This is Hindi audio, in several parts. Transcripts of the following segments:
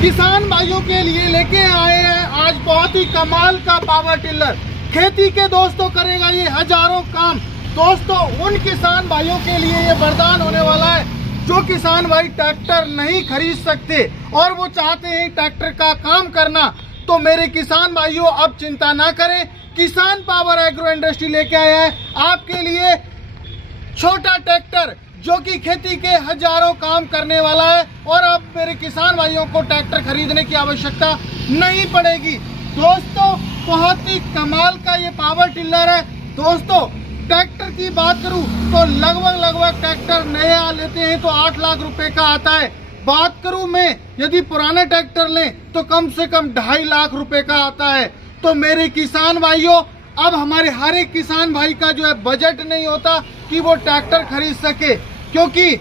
किसान भाइयों के लिए लेके आए हैं आज बहुत ही कमाल का पावर टिलर। खेती के दोस्तों करेगा ये हजारों काम। दोस्तों उन किसान भाइयों के लिए ये वरदान होने वाला है जो किसान भाई ट्रैक्टर नहीं खरीद सकते और वो चाहते हैं ट्रैक्टर का काम करना। तो मेरे किसान भाइयों अब चिंता ना करें, किसान पावर एग्रो इंडस्ट्री लेके आया है आपके लिए छोटा ट्रैक्टर जो कि खेती के हजारों काम करने वाला है। और अब मेरे किसान भाइयों को ट्रैक्टर खरीदने की आवश्यकता नहीं पड़ेगी। दोस्तों बहुत ही कमाल का ये पावर टिलर है। दोस्तों ट्रैक्टर की बात करूं तो लगभग ट्रैक्टर नया लेते हैं तो 8 लाख रुपए का आता है। बात करूं मैं यदि पुराना ट्रैक्टर लें तो कम से कम 2.5 लाख रुपए का आता है। तो मेरे किसान भाइयों अब हमारे हर एक किसान भाई का जो है बजट नहीं होता कि वो ट्रैक्टर खरीद सके, क्योंकि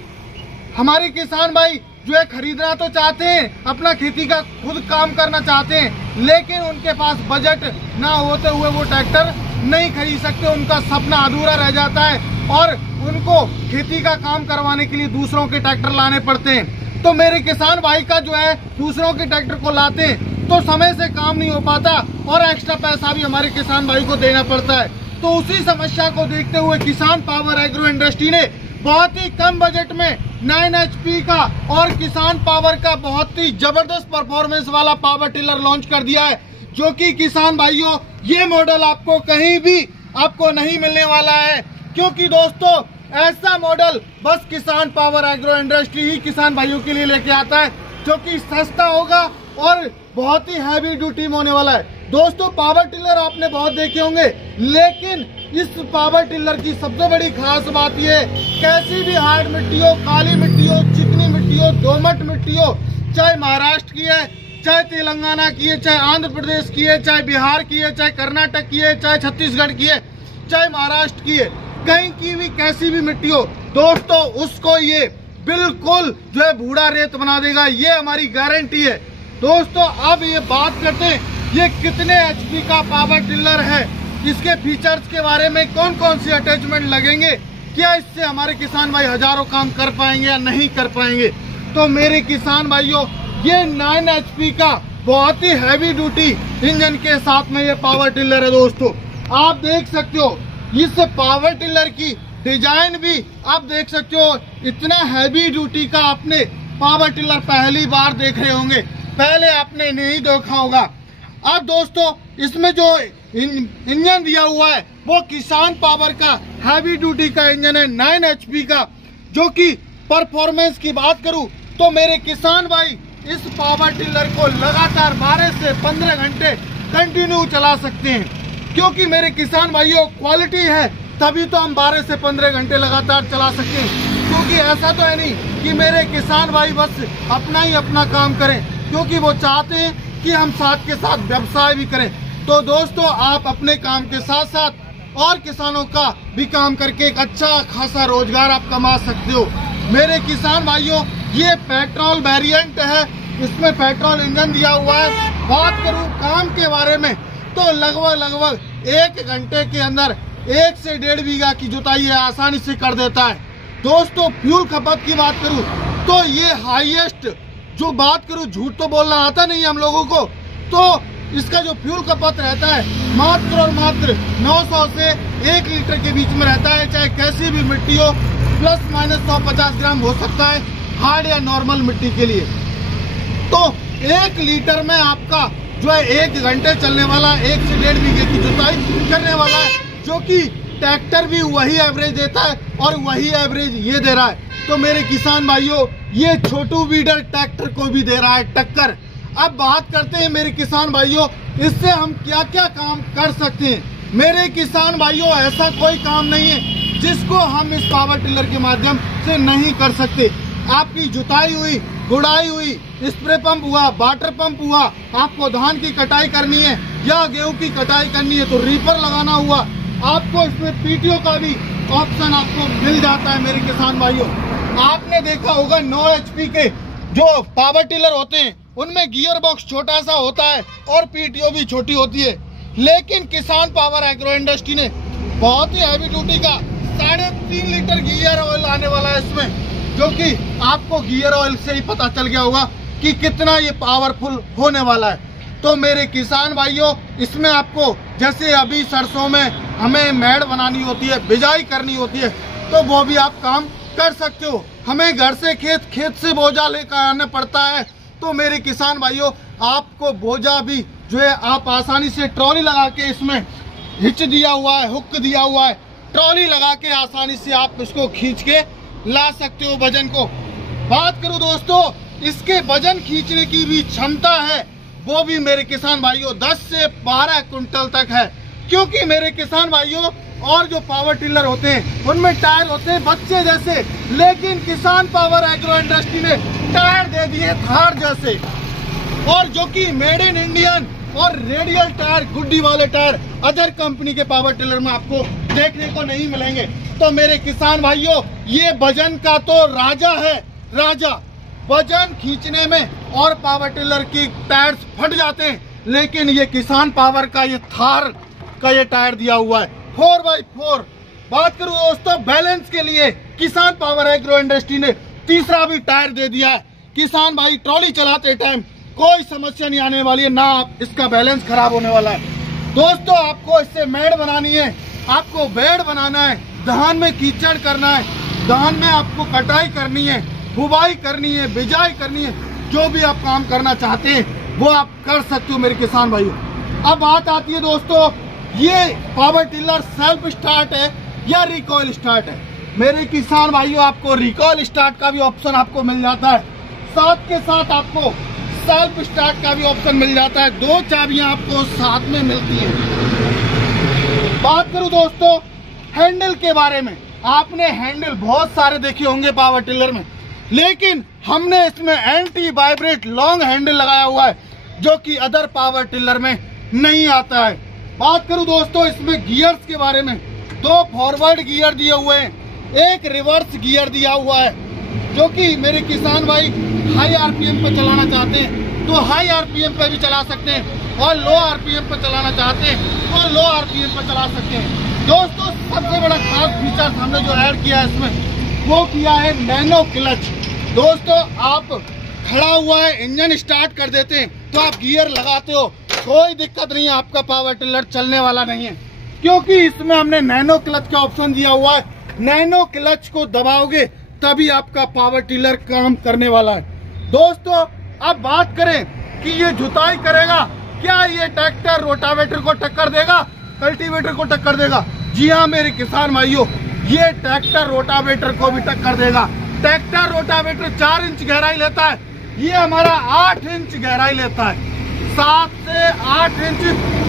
हमारे किसान भाई जो है खरीदना तो चाहते हैं, अपना खेती का खुद काम करना चाहते हैं, लेकिन उनके पास बजट ना होते हुए वो ट्रैक्टर नहीं खरीद सकते। उनका सपना अधूरा रह जाता है और उनको खेती का काम करवाने के लिए दूसरों के ट्रैक्टर लाने पड़ते हैं। तो मेरे किसान भाई का जो है दूसरों के ट्रैक्टर को लाते हैं तो समय से काम नहीं हो पाता और एक्स्ट्रा पैसा भी हमारे किसान भाई को देना पड़ता है। तो उसी समस्या को देखते हुए किसान पावर एग्रो इंडस्ट्री ने बहुत ही कम बजट में 9 HP का और किसान पावर का बहुत ही जबरदस्त परफॉर्मेंस वाला पावर टिलर लॉन्च कर दिया है, जो कि किसान भाइयों ये मॉडल आपको कहीं भी आपको नहीं मिलने वाला है। क्योंकि दोस्तों ऐसा मॉडल बस किसान पावर एग्रो इंडस्ट्री ही किसान भाइयों के लिए लेके आता है, जो कि सस्ता होगा और बहुत ही हैवी ड्यूटी में होने वाला है। दोस्तों पावर टिलर आपने बहुत देखे होंगे, लेकिन इस पावर टिलर की सबसे बड़ी खास बात यह है कैसी भी हार्ड मिट्टी हो, काली मिट्टी हो, चिकनी मिट्टी हो, दोमट मिट्टी हो, चाहे महाराष्ट्र की है, चाहे तेलंगाना की है, चाहे आंध्र प्रदेश की है, चाहे बिहार की है, चाहे कर्नाटक की है, चाहे छत्तीसगढ़ की है, चाहे महाराष्ट्र की है, कहीं की भी कैसी भी मिट्टी हो दोस्तों उसको ये बिल्कुल जो है भूरा रेत बना देगा, ये हमारी गारंटी है। दोस्तों अब ये बात करते हैं ये कितने HP का पावर टिलर है, इसके फीचर्स के बारे में, कौन कौन सी अटैचमेंट लगेंगे, क्या इससे हमारे किसान भाई हजारों काम कर पाएंगे या नहीं कर पाएंगे। तो मेरे किसान भाइयों ये 9 HP का बहुत ही हैवी ड्यूटी इंजन के साथ में ये पावर टिलर है। दोस्तों आप देख सकते हो इस पावर टिलर की डिजाइन भी आप देख सकते हो, इतना हैवी ड्यूटी का आपने पावर टिलर पहली बार देख रहे होंगे, पहले आपने नहीं देखा होगा। अब दोस्तों इसमें जो इंजन दिया हुआ है वो किसान पावर का हैवी ड्यूटी का इंजन है 9 HP का, जो कि परफॉर्मेंस की बात करूं तो मेरे किसान भाई इस पावर टिलर को लगातार 12 से 15 घंटे कंटिन्यू चला सकते हैं। क्योंकि मेरे किसान भाइयों क्वालिटी है तभी तो हम 12 से 15 घंटे लगातार चला सकते हैं। क्योंकि ऐसा तो है नहीं कि मेरे किसान भाई बस अपना काम करें, क्योंकि वो चाहते हैं कि हम साथ के साथ व्यवसाय भी करें। तो दोस्तों आप अपने काम के साथ साथ और किसानों का भी काम करके एक अच्छा खासा रोजगार आप कमा सकते हो। मेरे किसान भाइयों ये पेट्रोल वेरिएंट है, इसमें पेट्रोल इंजन दिया हुआ है। बात करूं काम के बारे में तो लगभग 1 घंटे के अंदर 1 से 1.5 बीघा की जुताई है आसानी से कर देता है। दोस्तों फ्यूल खपत की बात करूं तो ये हाईएस्ट, जो बात करूं झूठ तो बोलना आता नहीं है हम लोगों को, तो इसका जो फ्यूल खपत रहता है मात्र और मात्र 900 से 1 लीटर के बीच में रहता है, चाहे कैसी भी मिट्टी हो, प्लस माइनस 150 ग्राम हो सकता है हार्ड या नॉर्मल मिट्टी के लिए। तो 1 लीटर में आपका जो है 1 घंटे चलने वाला 1 से 1.5 बीघे की जुताई करने वाला है, जो कि ट्रैक्टर भी वही एवरेज देता है और वही एवरेज ये दे रहा है। तो मेरे किसान भाइयों ये छोटू वीडर ट्रैक्टर को भी दे रहा है टक्कर। अब बात करते हैं मेरे किसान भाइयों इससे हम क्या क्या काम कर सकते हैं। मेरे किसान भाइयों ऐसा कोई काम नहीं है जिसको हम इस पावर टिलर के माध्यम से नहीं कर सकते। आपकी जुताई हुई, गुड़ाई हुई, स्प्रे पंप हुआ, वाटर पंप हुआ, आपको धान की कटाई करनी है या गेहूं की कटाई करनी है तो रीपर लगाना हुआ, आपको इसमें PTO का भी ऑप्शन आपको मिल जाता है। मेरे किसान भाइयों आपने देखा होगा 9 HP के जो पावर टिलर होते हैं उनमें गियर बॉक्स छोटा सा होता है और PTO भी छोटी होती है, लेकिन किसान पावर एग्रो इंडस्ट्री ने बहुत ही हैवी ड्यूटी का 3.5 लीटर गियर ऑयल आने वाला है इसमें, जो कि आपको गियर ऑयल से ही पता चल गया होगा कि कितना ये पावरफुल होने वाला है। तो मेरे किसान भाइयों, इसमें आपको जैसे अभी सरसों में हमें मेड़ बनानी होती है, बिजाई करनी होती है, तो वो भी आप काम कर सकते हो। हमें घर से खेत से बोझा लेकर आना पड़ता है, तो मेरे किसान भाइयों आपको बोझा भी जो है आप आसानी से ट्रॉली लगा के, इसमें हिच दिया हुआ है, हुक दिया हुआ है, ट्रॉली लगा के आसानी से आप उसको खींच के ला सकते हो वजन को। बात करूं दोस्तों, इसके वजन खींचने की भी क्षमता है, वो भी मेरे किसान भाइयों 10 से 12 कुंटल तक है। क्योंकि मेरे किसान भाइयों और जो पावर टिलर होते हैं उनमें टायर होते हैं बच्चे जैसे, लेकिन किसान पावर एग्रो इंडस्ट्री ने टायर दे दिए थार जैसे, और जो कि मेड इन इंडियन और रेडियल टायर, गुड्डी वाले टायर अदर कंपनी के पावर टिलर में आपको देखने को नहीं मिलेंगे। तो मेरे किसान भाइयों, ये वजन का तो राजा है, राजा। वजन खींचने में और पावर टिलर की टायर्स फट जाते हैं, लेकिन ये किसान पावर का ये थार का ये टायर दिया हुआ है 4x4। बात करूं दोस्तों बैलेंस के लिए, किसान पावर एग्रो इंडस्ट्री ने तीसरा भी टायर दे दिया है। किसान भाई ट्रॉली चलाते टाइम कोई समस्या नहीं आने वाली है, ना इसका बैलेंस खराब होने वाला है। दोस्तों आपको इससे मेड़ बनानी है, आपको बेड बनाना है, धान में कीचड़ करना है, धान में आपको कटाई करनी है, बुवाई करनी है, बिजाई करनी है, जो भी आप काम करना चाहते हैं वो आप कर सकते हो मेरे किसान भाइयों। अब बात आती है दोस्तों, ये पावर टिलर सेल्फ स्टार्ट है या रिकॉइल स्टार्ट है। मेरे किसान भाइयों आपको रिकॉइल स्टार्ट का भी ऑप्शन आपको मिल जाता है, साथ के साथ आपको सेल्फ स्टार्ट का भी ऑप्शन मिल जाता है। 2 चाबियां आपको साथ में मिलती हैं। बात करूं दोस्तों हैंडल के बारे में, आपने हैंडल बहुत सारे देखे होंगे पावर टिलर में, लेकिन हमने इसमें एंटी वाइब्रेट लॉन्ग हैंडल लगाया हुआ है, जो कि अदर पावर टिलर में नहीं आता है। बात करूं दोस्तों इसमें गियर्स के बारे में, 2 फॉरवर्ड गियर दिए हुए हैं, 1 रिवर्स गियर दिया हुआ है, जो कि मेरे किसान भाई हाई आरपीएम पर चलाना चाहते हैं तो हाई आरपीएम पर भी चला सकते हैं, और लो आरपीएम पर चलाना चाहते हैं तो लो आरपीएम पर चला सकते हैं। दोस्तों सबसे बड़ा खास फीचर हमने जो ऐड किया है इसमें, वो किया है नैनो क्लच। दोस्तों आप खड़ा हुआ है, इंजन स्टार्ट कर देते हैं तो आप गियर लगाते हो, कोई दिक्कत नहीं है, आपका पावर टिलर चलने वाला नहीं है, क्योंकि इसमें हमने नैनो क्लच का ऑप्शन दिया हुआ है। नैनो क्लच को दबाओगे तभी आपका पावर टिलर काम करने वाला है। दोस्तों अब बात करें कि ये जुताई करेगा, क्या ये ट्रैक्टर रोटावेटर को टक्कर देगा, कल्टीवेटर को टक्कर देगा? जी हाँ मेरे किसान भाइयों, ये ट्रैक्टर रोटावेटर को भी टक्कर देगा। ट्रैक्टर रोटावेटर 4 इंच गहराई लेता है, ये हमारा 8 इंच गहराई लेता है। 7 से 8 इंच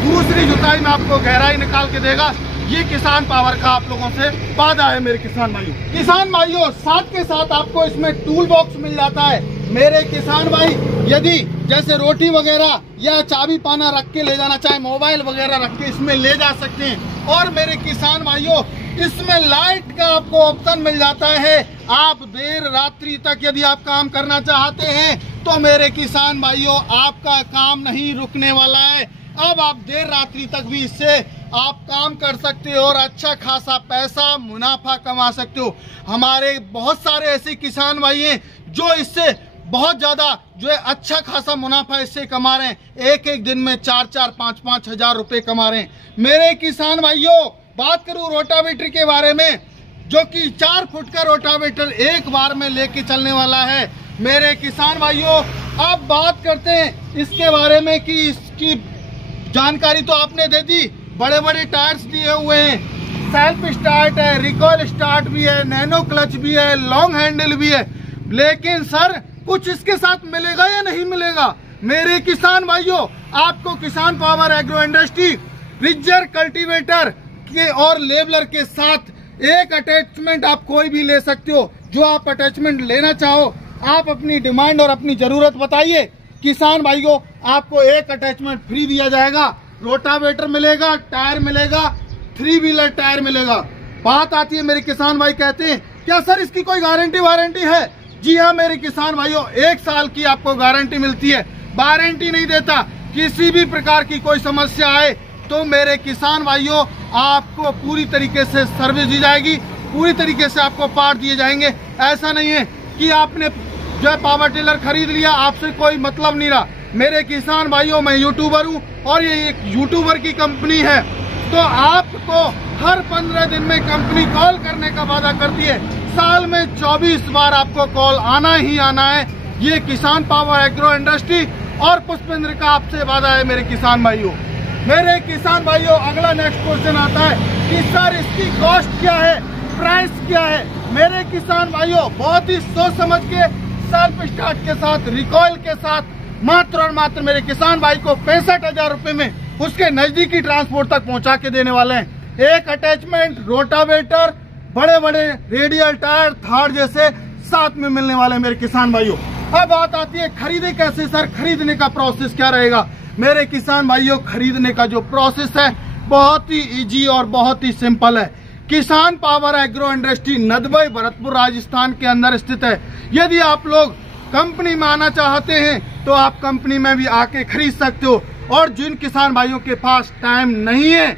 दूसरी जुताई में आपको गहराई निकाल के देगा। ये किसान पावर का आप लोगों से वादा है मेरे किसान भाइयों। किसान भाइयों साथ के साथ आपको इसमें टूल बॉक्स मिल जाता है। मेरे किसान भाई यदि जैसे रोटी वगैरह या चाबी पाना रख के ले जाना चाहे, मोबाइल वगैरह रख के इसमें ले जा सकते हैं। और मेरे किसान भाइयों इसमें लाइट का आपको ऑप्शन मिल जाता है। आप देर रात्रि तक यदि आप काम करना चाहते हैं तो मेरे किसान भाइयों आपका काम नहीं रुकने वाला है। अब आप देर रात्रि तक भी इससे आप काम कर सकते हो और अच्छा खासा पैसा मुनाफा कमा सकते हो। हमारे बहुत सारे ऐसे किसान भाई हैं जो इससे बहुत ज्यादा जो है अच्छा खासा मुनाफा इससे कमा रहे हैं। एक दिन में 4-4, 5-5 हजार रुपए कमा रहे हैं। मेरे किसान भाइयों बात करूं रोटावेटर के बारे में, जो कि 4 फुट का रोटावेटर एक बार में लेके चलने वाला है। मेरे किसान भाइयों अब बात करते हैं इसके बारे में कि इसकी जानकारी तो आपने दे दी, बड़े बड़े टायर्स दिए हुए हैं, सेल्फ स्टार्ट है, रिकॉइल स्टार्ट भी है, नैनो क्लच भी है, लॉन्ग हैंडल भी है। लेकिन सर कुछ इसके साथ मिलेगा या नहीं मिलेगा? मेरे किसान भाइयों आपको किसान पावर एग्रो इंडस्ट्री रिजर कल्टीवेटर के और लेबलर के साथ एक अटैचमेंट आप कोई भी ले सकते हो। जो आप अटैचमेंट लेना चाहो आप अपनी डिमांड और अपनी जरूरत बताइए। किसान भाइयों आपको एक अटैचमेंट फ्री दिया जाएगा। रोटावेटर मिलेगा, टायर मिलेगा, 3 व्हीलर टायर मिलेगा। बात आती है मेरे किसान भाई कहते हैं क्या सर इसकी कोई गारंटी वारंटी है? जी हाँ मेरे किसान भाइयों 1 साल की आपको गारंटी मिलती है। वारंटी नहीं देता, किसी भी प्रकार की कोई समस्या आए तो मेरे किसान भाइयों आपको पूरी तरीके से सर्विस दी जाएगी, पूरी तरीके से आपको पार्ट दिए जाएंगे। ऐसा नहीं है कि आपने जो है पावर टिलर खरीद लिया, आपसे कोई मतलब नहीं रहा। मेरे किसान भाइयों, मैं यूट्यूबर हूँ और ये एक यूट्यूबर की कंपनी है, तो आपको हर 15 दिन में कंपनी कॉल करने का वादा करती है। साल में 24 बार आपको कॉल आना ही आना है। ये किसान पावर एग्रो इंडस्ट्री और पुष्पेंद्र का आपसे वादा है मेरे किसान भाइयों। मेरे किसान भाइयों, अगला नेक्स्ट क्वेश्चन आता है कि सर इसकी कॉस्ट क्या है, प्राइस क्या है। मेरे किसान भाइयों, बहुत ही सोच समझ के, सेल्फ स्टार्ट के साथ, रिकॉइल के साथ, मात्र और मात्र मेरे किसान भाई को 65,000 रुपए में उसके नजदीकी ट्रांसपोर्ट तक पहुंचा के देने वाले हैं। एक अटैचमेंट, रोटावेटर, बड़े बड़े रेडियल टायर, थार जैसे साथ में मिलने वाले हैं मेरे किसान भाइयों। अब बात आती है खरीदे कैसे सर, खरीदने का प्रोसेस क्या रहेगा। मेरे किसान भाइयों, खरीदने का जो प्रोसेस है बहुत ही इजी और बहुत ही सिंपल है। किसान power agro industry Nadbai, Bharatpur, Rajasthan के अंदर स्थित है। यदि आप लोग कंपनी में आना चाहते हैं तो आप कंपनी में भी आके खरीद सकते हो, और जिन किसान भाइयों के पास टाइम नहीं है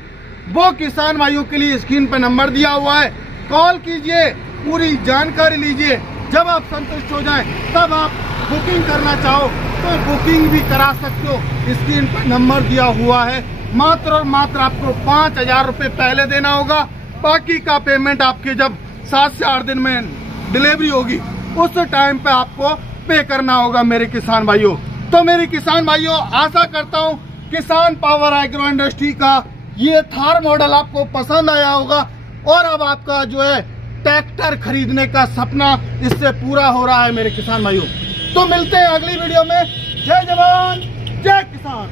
वो किसान भाइयों के लिए स्क्रीन पर नंबर दिया हुआ है, कॉल कीजिए, पूरी जानकारी लीजिए। जब आप संतुष्ट हो जाएं तब आप बुकिंग करना चाहो तो बुकिंग भी करा सकते हो। स्क्रीन पर नंबर दिया हुआ है। मात्र और मात्र आपको 5,000 रुपए पहले देना होगा। बाकी का पेमेंट आपके जब 7 से 8 दिन में डिलीवरी होगी उस टाइम पे आपको पे करना होगा मेरे किसान भाइयों। तो मेरे किसान भाइयों, आशा करता हूँ किसान पावर एग्रो इंडस्ट्री का ये थार मॉडल आपको पसंद आया होगा, और अब आपका जो है ट्रैक्टर खरीदने का सपना इससे पूरा हो रहा है मेरे किसान भाइयों। तो मिलते हैं अगली वीडियो में। जय जवान, जय किसान।